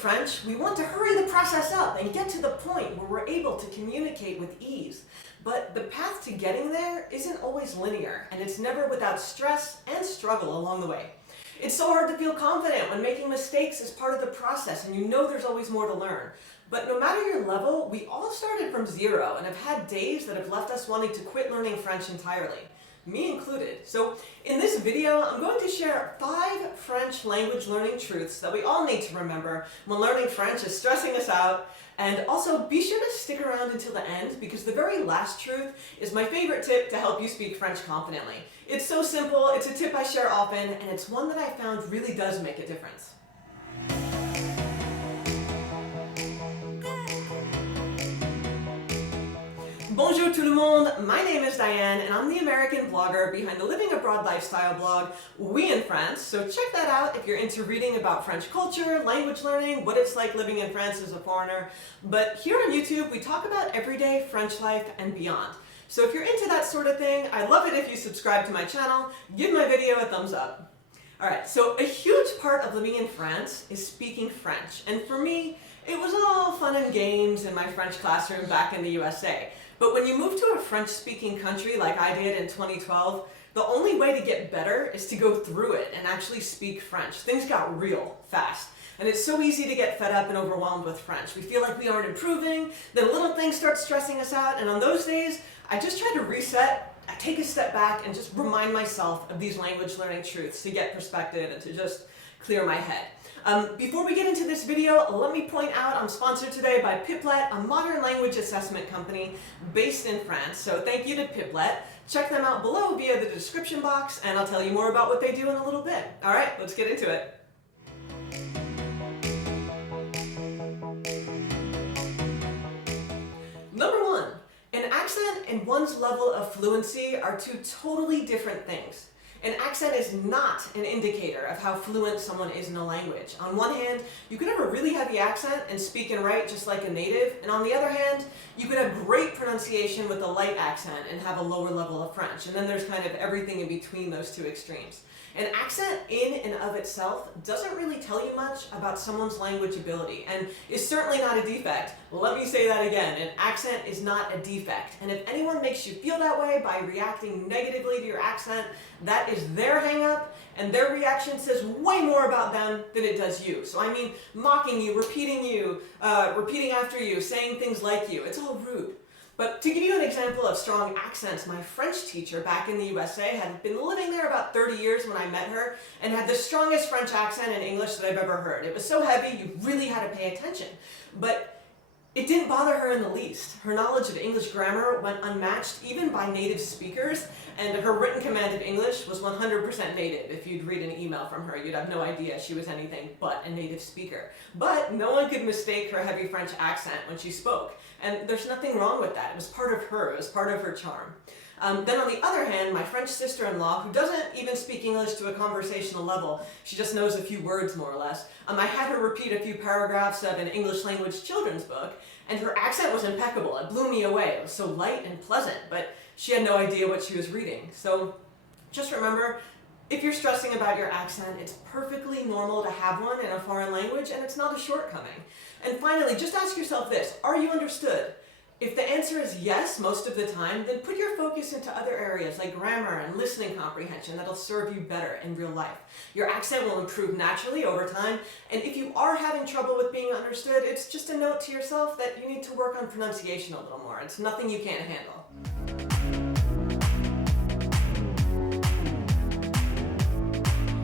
French, we want to hurry the process up and get to the point where we're able to communicate with ease. But the path to getting there isn't always linear, and it's never without stress and struggle along the way. It's so hard to feel confident when making mistakes is part of the process and you know there's always more to learn. But no matter your level, we all started from zero and have had days that have left us wanting to quit learning French entirely. Me included. So in this video, I'm going to share 5 French language learning truths that we all need to remember when learning French is stressing us out. And also be sure to stick around until the end because the very last truth is my favorite tip to help you speak French confidently. It's so simple, it's a tip I share often, and it's one that I found really does make a difference. Bonjour tout le monde, my name is Diane and I'm the American blogger behind the Living Abroad lifestyle blog, Oui In France, so check that out if you're into reading about French culture, language learning, what it's like living in France as a foreigner. But here on YouTube, we talk about everyday French life and beyond. So if you're into that sort of thing, I'd love it if you subscribe to my channel, give my video a thumbs up. Alright, so a huge part of living in France is speaking French, and for me, it was all fun and games in my French classroom back in the USA. But when you move to a French-speaking country like I did in 2012, the only way to get better is to go through it and actually speak French. Things got real fast. And it's so easy to get fed up and overwhelmed with French. We feel like we aren't improving, then little things start stressing us out, and on those days, I just try to reset, I take a step back and just remind myself of these language learning truths to get perspective and to just clear my head. Before we get into this video, let me point out I'm sponsored today by Piplet, a modern language assessment company based in France. So thank you to Piplet. Check them out below via the description box and I'll tell you more about what they do in a little bit. All right, let's get into it. Number 1, an accent and one's level of fluency are two totally different things. An accent is not an indicator of how fluent someone is in a language. On one hand, you could have a really heavy accent and speak and write just like a native, and on the other hand, you could have great pronunciation with a light accent and have a lower level of French. And then there's kind of everything in between those two extremes. An accent in and of itself doesn't really tell you much about someone's language ability and is certainly not a defect. Let me say that again, an accent is not a defect. And if anyone makes you feel that way by reacting negatively to your accent, that is their hang-up and their reaction says way more about them than it does you. So I mean, mocking you, repeating after you, saying things like you, it's all rude. But to give you an example of strong accents, my French teacher back in the USA had been living there about 30 years when I met her and had the strongest French accent in English that I've ever heard. It was so heavy, you really had to pay attention. But it didn't bother her in the least. Her knowledge of English grammar went unmatched even by native speakers, and her written command of English was 100% native. If you'd read an email from her, you'd have no idea she was anything but a native speaker. But no one could mistake her heavy French accent when she spoke, and there's nothing wrong with that. It was part of her, it was part of her charm. Then on the other hand, my French sister-in-law, who doesn't even speak English to a conversational level, she just knows a few words more or less, I had her repeat a few paragraphs of an English language children's book, and her accent was impeccable. It blew me away. It was so light and pleasant, but she had no idea what she was reading. So just remember, if you're stressing about your accent, it's perfectly normal to have one in a foreign language, and it's not a shortcoming. And finally, just ask yourself this, are you understood? If the answer is yes most of the time, then put your focus into other areas like grammar and listening comprehension that'll serve you better in real life. Your accent will improve naturally over time, and if you are having trouble with being understood, it's just a note to yourself that you need to work on pronunciation a little more. It's nothing you can't handle.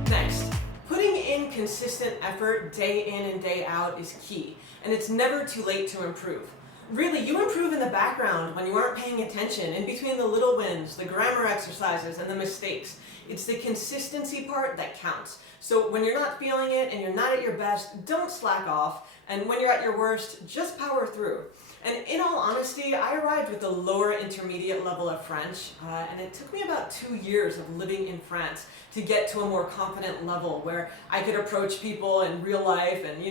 Next, putting in consistent effort day in and day out is key, and it's never too late to improve. Really, you improve in the background when you aren't paying attention, in between the little wins, the grammar exercises, and the mistakes. It's the consistency part that counts. So when you're not feeling it and you're not at your best, don't slack off. And when you're at your worst, just power through. And in all honesty, I arrived with a lower intermediate level of French, and it took me about 2 years of living in France to get to a more confident level where I could approach people in real life and,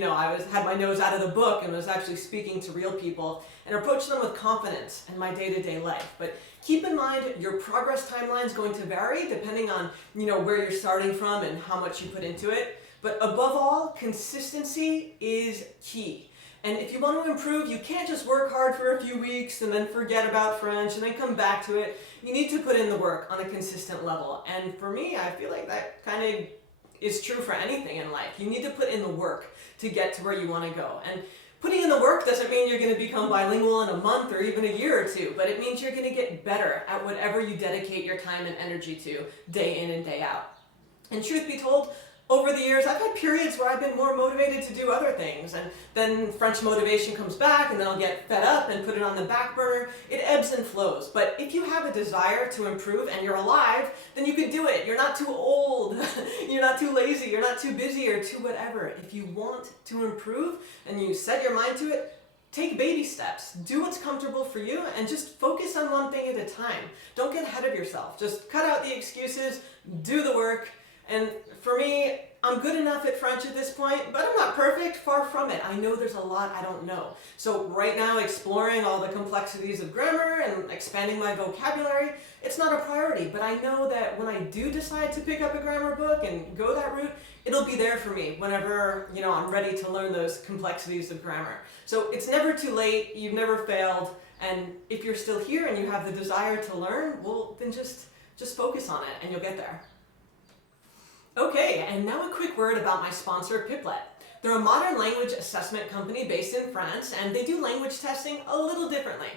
had my nose out of the book and was actually speaking to real people and approach them with confidence in my day-to-day life. But keep in mind, your progress timeline is going to vary depending on, where you're starting from and how much you put into it. But above all, consistency is key. And if you want to improve, you can't just work hard for a few weeks and then forget about French and then come back to it. You need to put in the work on a consistent level. And for me, I feel like that kind of is true for anything in life. You need to put in the work to get to where you want to go. And putting in the work doesn't mean you're going to become bilingual in a month or even a year or two, but it means you're going to get better at whatever you dedicate your time and energy to day in and day out. And truth be told, over the years, I've had periods where I've been more motivated to do other things, and then French motivation comes back, and then I'll get fed up and put it on the back burner. It ebbs and flows, but if you have a desire to improve and you're alive, then you can do it. You're not too old, you're not too lazy, you're not too busy, or too whatever. If you want to improve and you set your mind to it, take baby steps. Do what's comfortable for you and just focus on one thing at a time. Don't get ahead of yourself. Just cut out the excuses, do the work. And for me, I'm good enough at French at this point, but I'm not perfect, far from it. I know there's a lot I don't know. So right now, exploring all the complexities of grammar and expanding my vocabulary, it's not a priority, but I know that when I do decide to pick up a grammar book and go that route, it'll be there for me whenever, I'm ready to learn those complexities of grammar. So it's never too late, you've never failed, and if you're still here and you have the desire to learn, well, then just focus on it and you'll get there. Okay, and now a quick word about my sponsor, Piplet. They're a modern language assessment company based in France, and they do language testing a little differently.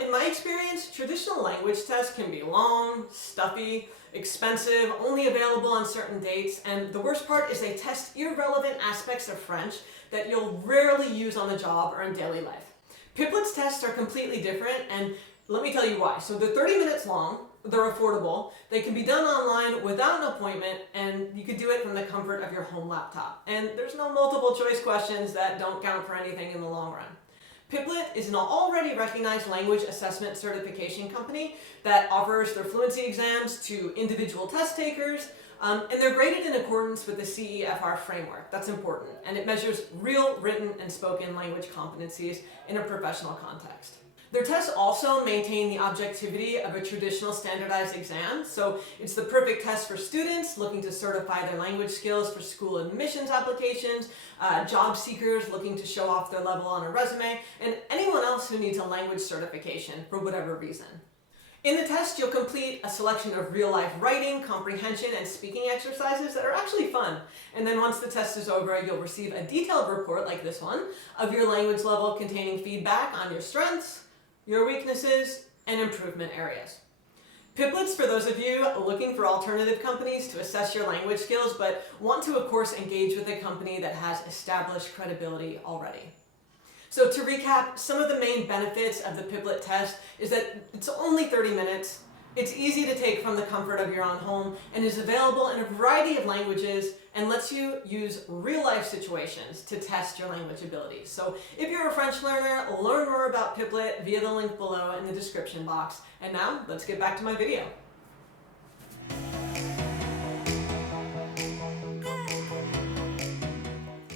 In my experience, traditional language tests can be long, stuffy, expensive, only available on certain dates, and the worst part is they test irrelevant aspects of French that you'll rarely use on the job or in daily life. Piplet's tests are completely different, and let me tell you why. So they're 30 minutes long, they're affordable, they can be done online without an appointment, and you can do it from the comfort of your home laptop. And there's no multiple choice questions that don't count for anything in the long run. Piplet is an already recognized language assessment certification company that offers their fluency exams to individual test takers, and they're graded in accordance with the CEFR framework. That's important, and it measures real written and spoken language competencies in a professional context. Their tests also maintain the objectivity of a traditional standardized exam, so it's the perfect test for students looking to certify their language skills for school admissions applications, job seekers looking to show off their level on a resume, and anyone else who needs a language certification for whatever reason. In the test, you'll complete a selection of real-life writing, comprehension, and speaking exercises that are actually fun. And then once the test is over, you'll receive a detailed report like this one of your language level containing feedback on your strengths, your weaknesses, and improvement areas. Piplet's for those of you looking for alternative companies to assess your language skills, but want to, of course, engage with a company that has established credibility already. So to recap, some of the main benefits of the Piplet test is that it's only 30 minutes, it's easy to take from the comfort of your own home, and is available in a variety of languages and lets you use real-life situations to test your language abilities. So if you're a French learner, learn more about Piplet via the link below in the description box. And now, let's get back to my video.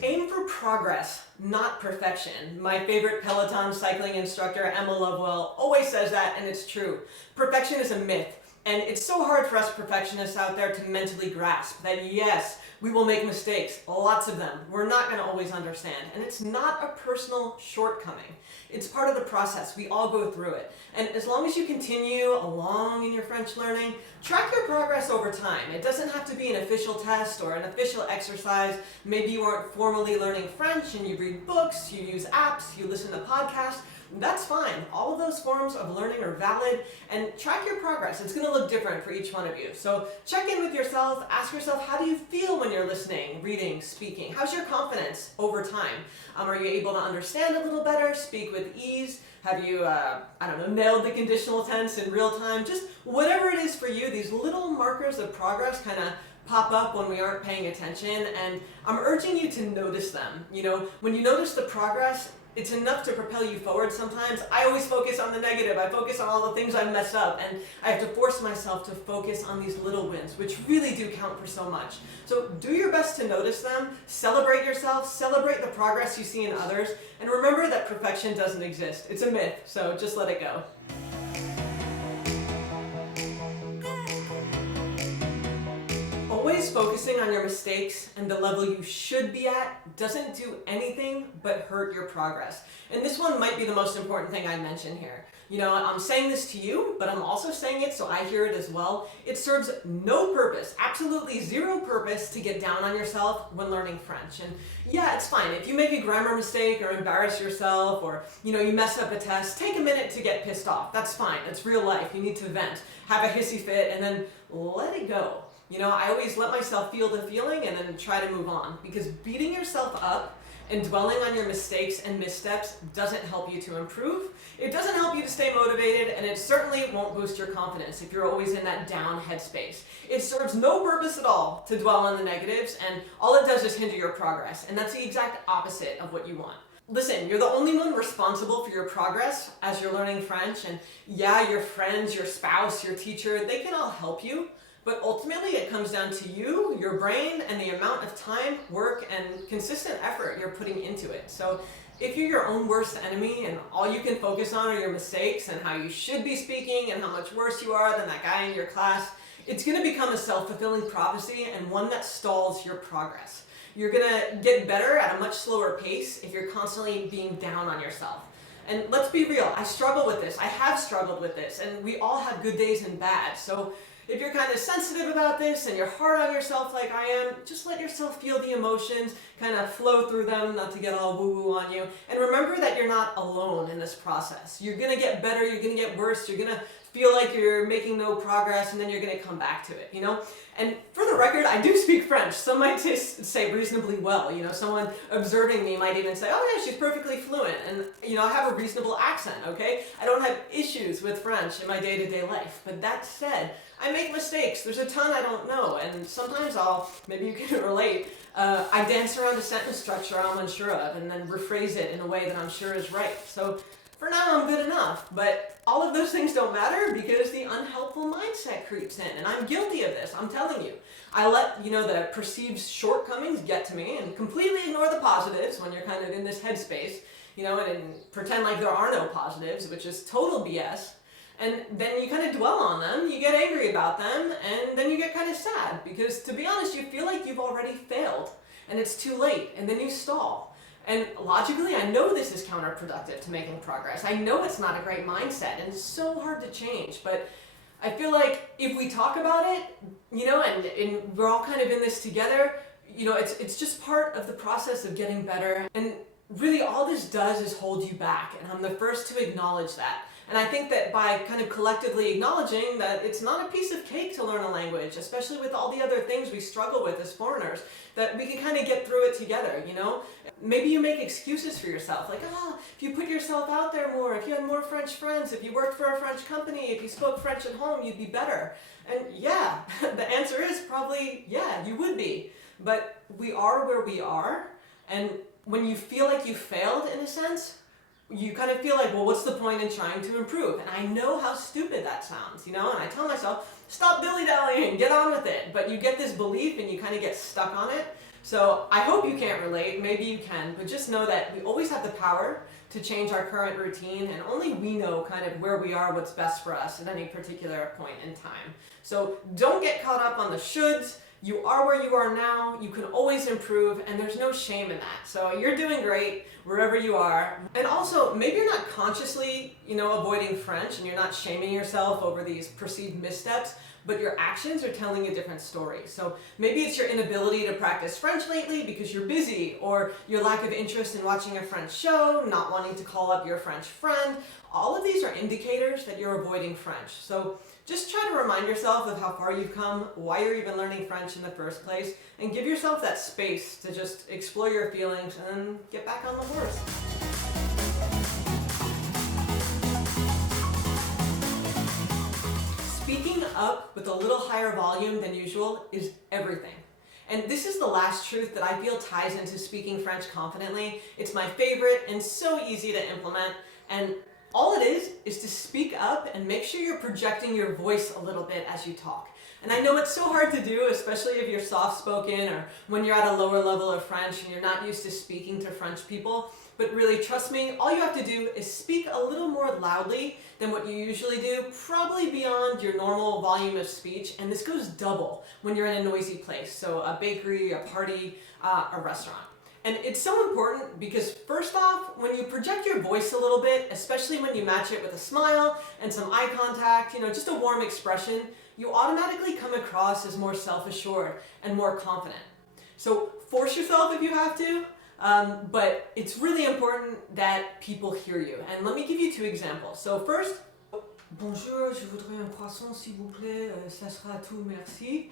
Aim for progress, not perfection. My favorite Peloton cycling instructor, Emma Lovewell, always says that, and it's true. Perfection is a myth, and it's so hard for us perfectionists out there to mentally grasp that yes, we will make mistakes, lots of them. We're not going to always understand, and it's not a personal shortcoming. It's part of the process. We all go through it. And as long as you continue along in your French learning, track your progress over time. It doesn't have to be an official test or an official exercise. Maybe you aren't formally learning French and you read books, you use apps, you listen to podcasts. That's fine. All of those forms of learning are valid, and track your progress. It's going to look different for each one of you. So check in with yourself. Ask yourself, how do you feel when you're listening, reading, speaking? How's your confidence over time? Are you able to understand a little better, speak with ease? Have you, nailed the conditional tense in real time? Just whatever it is for you, these little markers of progress kind of pop up when we aren't paying attention, and I'm urging you to notice them. When you notice the progress, it's enough to propel you forward sometimes. I always focus on the negative. I focus on all the things I messed up, and I have to force myself to focus on these little wins, which really do count for so much. So do your best to notice them, celebrate yourself, celebrate the progress you see in others, and remember that perfection doesn't exist. It's a myth, so just let it go. Always always focusing on your mistakes and the level you should be at doesn't do anything but hurt your progress. And this one might be the most important thing I mention here. You know, I'm saying this to you, but I'm also saying it so I hear it as well. It serves no purpose, absolutely zero purpose, to get down on yourself when learning French. And yeah, it's fine. If you make a grammar mistake or embarrass yourself, or you mess up a test, take a minute to get pissed off. That's fine. It's real life. You need to vent, have a hissy fit, and then let it go. I always let myself feel the feeling and then try to move on, because beating yourself up and dwelling on your mistakes and missteps doesn't help you to improve. It doesn't help you to stay motivated, and it certainly won't boost your confidence if you're always in that down headspace. It serves no purpose at all to dwell on the negatives, and all it does is hinder your progress, and that's the exact opposite of what you want. Listen, you're the only one responsible for your progress as you're learning French, and yeah, your friends, your spouse, your teacher, they can all help you. But ultimately, it comes down to you, your brain, and the amount of time, work, and consistent effort you're putting into it. So if you're your own worst enemy and all you can focus on are your mistakes and how you should be speaking and how much worse you are than that guy in your class, it's going to become a self-fulfilling prophecy and one that stalls your progress. You're going to get better at a much slower pace if you're constantly being down on yourself. And let's be real, I struggle with this. I have struggled with this, and we all have good days and bad. So if you're kind of sensitive about this and you're hard on yourself like I am, just let yourself feel the emotions, kind of flow through them, not to get all woo-woo on you. And remember that you're not alone in this process. You're going to get better, you're going to get worse, you're going to feel like you're making no progress, and then you're going to come back to it, And for the record, I do speak French. Some might say reasonably well. Someone observing me might even say, oh yeah, she's perfectly fluent. And, I have a reasonable accent, okay? I don't have issues with French in my day-to-day life. But that said, I make mistakes. There's a ton I don't know. And sometimes maybe you can relate, I dance around a sentence structure I'm unsure of and then rephrase it in a way that I'm sure is right. So for now, I'm good enough, but all of those things don't matter because the unhelpful mindset creeps in, and I'm guilty of this, I'm telling you. I let, the perceived shortcomings get to me and completely ignore the positives when you're kind of in this headspace, and pretend like there are no positives, which is total BS. And then you kind of dwell on them, you get angry about them, and then you get kind of sad because, to be honest, you feel like you've already failed, and it's too late, and then you stall. And logically, I know this is counterproductive to making progress. I know it's not a great mindset, and it's so hard to change. But I feel like if we talk about it, and we're all kind of in this together, it's just part of the process of getting better. And really, all this does is hold you back, and I'm the first to acknowledge that. And I think that by kind of collectively acknowledging that it's not a piece of cake to learn a language, especially with all the other things we struggle with as foreigners, that we can kind of get through it together, Maybe you make excuses for yourself, like, if you put yourself out there more, if you had more French friends, if you worked for a French company, if you spoke French at home, you'd be better. And yeah, the answer is probably, yeah, you would be. But we are where we are, and when you feel like you failed in a sense, you kind of feel like, well, what's the point in trying to improve? And I know how stupid that sounds, and I tell myself, stop dilly-dallying, get on with it. But you get this belief and you kind of get stuck on it. So I hope you can't relate, maybe you can, but just know that we always have the power to change our current routine, and only we know kind of where we are, what's best for us at any particular point in time. So don't get caught up on the shoulds. You are where you are now, you can always improve, and there's no shame in that. So you're doing great wherever you are. And also, maybe you're not consciously, avoiding French, and you're not shaming yourself over these perceived missteps, but your actions are telling a different story. So maybe it's your inability to practice French lately because you're busy, or your lack of interest in watching a French show, not wanting to call up your French friend. All of these are indicators that you're avoiding French. So just try to remind yourself of how far you've come, why you're even learning French in the first place, and give yourself that space to just explore your feelings and get back on the horse. Speaking up with a little higher volume than usual is everything. And this is the last truth that I feel ties into speaking French confidently. It's my favorite and so easy to implement. And all it is to speak up and make sure you're projecting your voice a little bit as you talk. And I know it's so hard to do, especially if you're soft-spoken or when you're at a lower level of French and you're not used to speaking to French people. But really, trust me, all you have to do is speak a little more loudly than what you usually do, probably beyond your normal volume of speech. And this goes double when you're in a noisy place, so a bakery, a party, a restaurant. And it's so important because first off, when you project your voice a little bit, especially when you match it with a smile and some eye contact, just a warm expression, you automatically come across as more self-assured and more confident. So force yourself if you have to, but it's really important that people hear you. And let me give you 2 examples. So first, bonjour, je voudrais un croissant s'il vous plaît, ça sera tout, merci.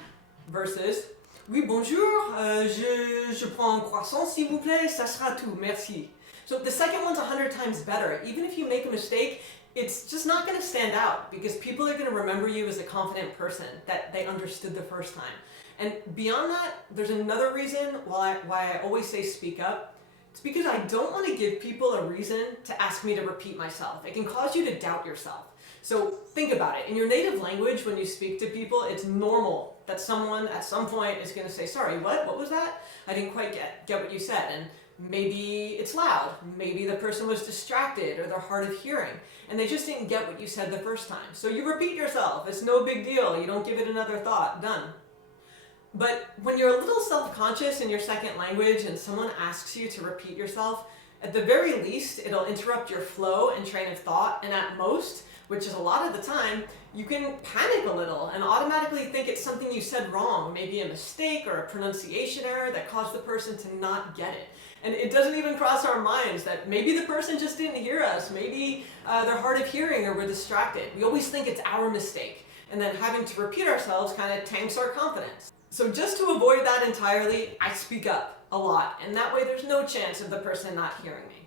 Versus, oui, bonjour, je prends un croissant s'il vous plaît, ça sera tout, merci. So the second one's 100 times better. Even if you make a mistake, it's just not going to stand out because people are going to remember you as a confident person that they understood the first time. And beyond that, there's another reason why I always say speak up. It's because I don't want to give people a reason to ask me to repeat myself. It can cause you to doubt yourself. So think about it. In your native language, when you speak to people, it's normal that someone at some point is going to say, sorry, what? What was that? I didn't quite get what you said. And maybe it's loud. Maybe the person was distracted or they're hard of hearing. And they just didn't get what you said the first time. So you repeat yourself. It's no big deal. You don't give it another thought. Done. But when you're a little self-conscious in your second language and someone asks you to repeat yourself, at the very least, it'll interrupt your flow and train of thought, and at most, which is a lot of the time, you can panic a little and automatically think it's something you said wrong, maybe a mistake or a pronunciation error that caused the person to not get it. And it doesn't even cross our minds that maybe the person just didn't hear us, maybe they're hard of hearing or we're distracted. We always think it's our mistake, and then having to repeat ourselves kind of tanks our confidence. So just to avoid that entirely, I speak up a lot, and that way there's no chance of the person not hearing me.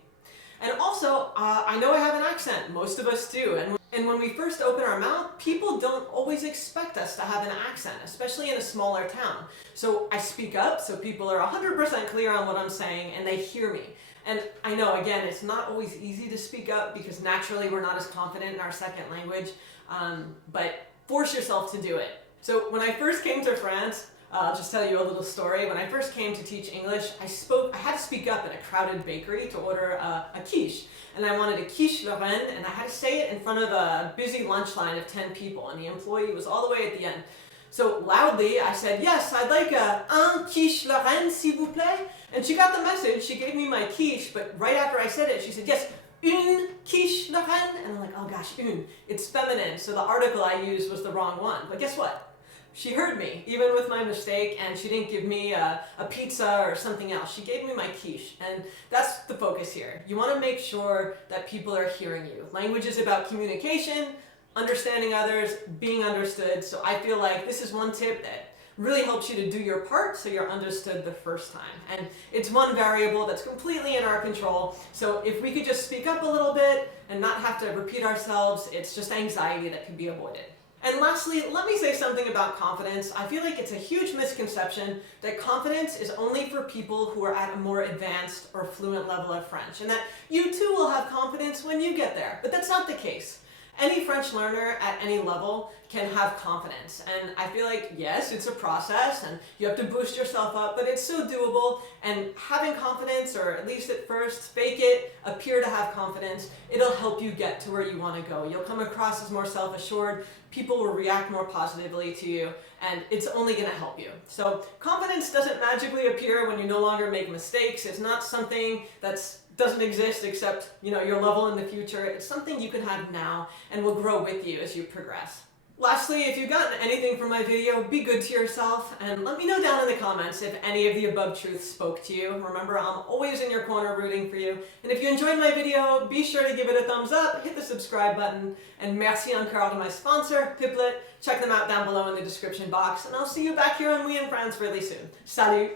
And also, I know I have an accent, most of us do, and when we first open our mouth, people don't always expect us to have an accent, especially in a smaller town. So I speak up so people are 100% clear on what I'm saying and they hear me. And I know, again, it's not always easy to speak up because naturally we're not as confident in our second language, but force yourself to do it. So when I first came to France, I'll just tell you a little story. When I first came to teach English, I had to speak up in a crowded bakery to order a quiche. And I wanted a quiche Lorraine, and I had to say it in front of a busy lunch line of 10 people, and the employee was all the way at the end. So loudly, I said, yes, I'd like un quiche Lorraine, s'il vous plaît. And she got the message. She gave me my quiche, but right after I said it, she said, yes, une quiche Lorraine. And I'm like, oh gosh, une. It's feminine, so the article I used was the wrong one. But guess what? She heard me, even with my mistake, and she didn't give me a pizza or something else. She gave me my quiche, and that's the focus here. You want to make sure that people are hearing you. Language is about communication, understanding others, being understood, so I feel like this is one tip that really helps you to do your part so you're understood the first time. And it's one variable that's completely in our control, so if we could just speak up a little bit and not have to repeat ourselves, it's just anxiety that could be avoided. And lastly, let me say something about confidence. I feel like it's a huge misconception that confidence is only for people who are at a more advanced or fluent level of French, and that you too will have confidence when you get there. But that's not the case. Any French learner at any level can have confidence. And I feel like, yes, it's a process and you have to boost yourself up, but it's so doable. And having confidence, or at least at first, fake it, appear to have confidence, it'll help you get to where you want to go. You'll come across as more self-assured, people will react more positively to you, and it's only going to help you. So confidence doesn't magically appear when you no longer make mistakes. It's not something doesn't exist except, your level in the future. It's something you can have now and will grow with you as you progress. Lastly, if you've gotten anything from my video, be good to yourself and let me know down in the comments if any of the above truths spoke to you. Remember, I'm always in your corner rooting for you. And if you enjoyed my video, be sure to give it a thumbs up, hit the subscribe button, and merci encore to my sponsor, Piplet. Check them out down below in the description box, and I'll see you back here on Oui In France really soon. Salut!